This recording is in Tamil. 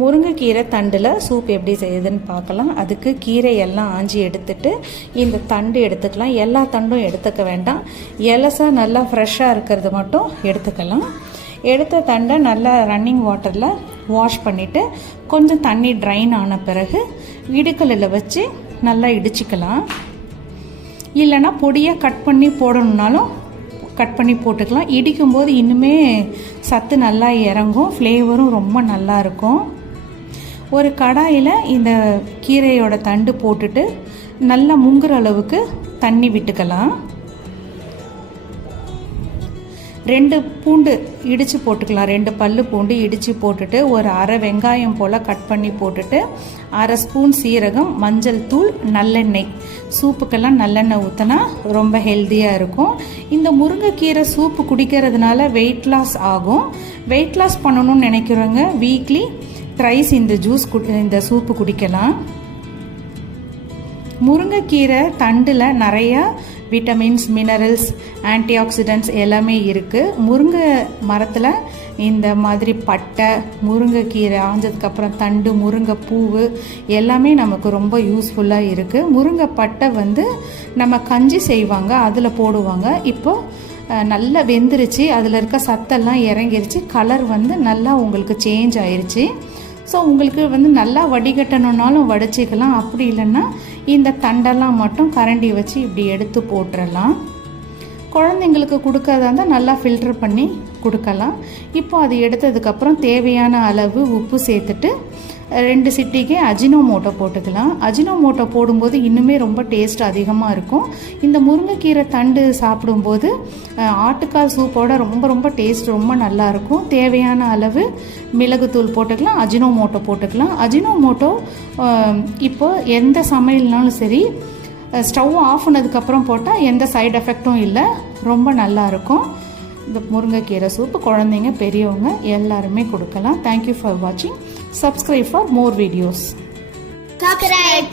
முருங்கைக்கீரை தண்டில் சூப் எப்படி செய்யுதுன்னு பார்க்கலாம். அதுக்கு கீரையெல்லாம் ஆஞ்சி எடுத்துட்டு இந்த தண்டு எடுத்துக்கலாம். எல்லா தண்டும் எடுத்துக்க வேண்டாம். எலசாக நல்லா ஃப்ரெஷ்ஷாக இருக்கிறது மட்டும் எடுத்துக்கலாம். எடுத்த தண்டை நல்லா ரன்னிங் வாட்டரில் வாஷ் பண்ணிவிட்டு கொஞ்சம் தண்ணி ட்ரைன் ஆன பிறகு இடுக்கலில் வச்சு நல்லா இடிச்சிக்கலாம். இல்லைனா பொடியாக கட் பண்ணி போடணுன்னாலும் கட் பண்ணி போட்டுக்கலாம். இடிக்கும்போது இன்னுமே சத்து நல்லா இறங்கும், ஃப்ளேவரும் ரொம்ப நல்லா இருக்கும். ஒரு கடாயில் இந்த கீரையோட தண்டு போட்டுட்டு நல்லா முங்குற அளவுக்கு தண்ணி விட்டுக்கலாம். 2 பூண்டு இடித்து போட்டுக்கலாம். 2 பல்லு பூண்டு இடித்து போட்டுட்டு ஒரு அரை வெங்காயம் போல் கட் பண்ணி போட்டுட்டு அரை ஸ்பூன் சீரகம், மஞ்சள் தூள், நல்லெண்ணெய். சூப்புக்கெல்லாம் நல்லெண்ணெய் ஊற்றினா ரொம்ப ஹெல்த்தியாக இருக்கும். இந்த முருங்கைக்கீரை சூப்பு குடிக்கிறதுனால வெயிட் லாஸ் ஆகும். வெயிட் லாஸ் பண்ணணும்னு நினைக்கிறவங்க வீக்லி த்ரைஸ் இந்த சூப்பு குடிக்கலாம். முருங்கைக்கீரை தண்டில் நிறையா விட்டமின்ஸ், மினரல்ஸ், ஆன்டி ஆக்சிடென்ட்ஸ் எல்லாமே இருக்குது. முருங்கை மரத்தில் இந்த மாதிரி பட்டை, முருங்கைக்கீரை ஆஞ்சதுக்கப்புறம் தண்டு, முருங்கை பூவு எல்லாமே நமக்கு ரொம்ப யூஸ்ஃபுல்லாக இருக்குது. முருங்கை பட்டை நம்ம கஞ்சி செய்வாங்க, அதில் போடுவாங்க. இப்போது நல்லா வெந்துருச்சு, அதில் இருக்க சத்தெல்லாம் இறங்கிருச்சு, கலர் நல்லா உங்களுக்கு சேஞ்ச் ஆயிடுச்சு. ஸோ உங்களுக்கு நல்லா வடிகட்டணுன்னாலும் வடிச்சிக்கலாம். அப்படி இல்லைன்னா இந்த தண்டெல்லாம் மட்டும் கரண்டி வச்சு இப்படி எடுத்து போட்டுடலாம். குழந்தைங்களுக்கு கொடுக்கறதா இருந்தால் நல்லா ஃபில்டர் பண்ணி கொடுக்கலாம். இப்போ அது எடுத்ததுக்கப்புறம் தேவையான அளவு உப்பு சேர்த்துட்டு 2 சிட்டிக்கு அஜினோமோட்டோ போட்டுக்கலாம். அஜினோமோட்டோ போடும்போது இன்னுமே ரொம்ப டேஸ்ட் அதிகமாக இருக்கும். இந்த முருங்கைக்கீரை தண்டு சாப்பிடும்போது ஆட்டுக்கால் சூப்போட ரொம்ப டேஸ்ட் ரொம்ப நல்லாயிருக்கும். தேவையான அளவு மிளகுத்தூள் போட்டுக்கலாம், அஜினோமோட்டோ போட்டுக்கலாம். அஜினோமோட்டோ இப்போ எந்த சமையல்னாலும் சரி ஸ்டவ் ஆஃப் பண்ணதுக்கப்புறம் போட்டால் எந்த சைடு எஃபெக்டும் இல்லை, ரொம்ப நல்லாயிருக்கும். இந்த முருங்கைக்கீரை சூப்பு குழந்தைங்க பெரியவங்க எல்லாருமே கொடுக்கலாம். தேங்க்யூ ஃபார் வாட்சிங். Subscribe for more videos. Subscribe.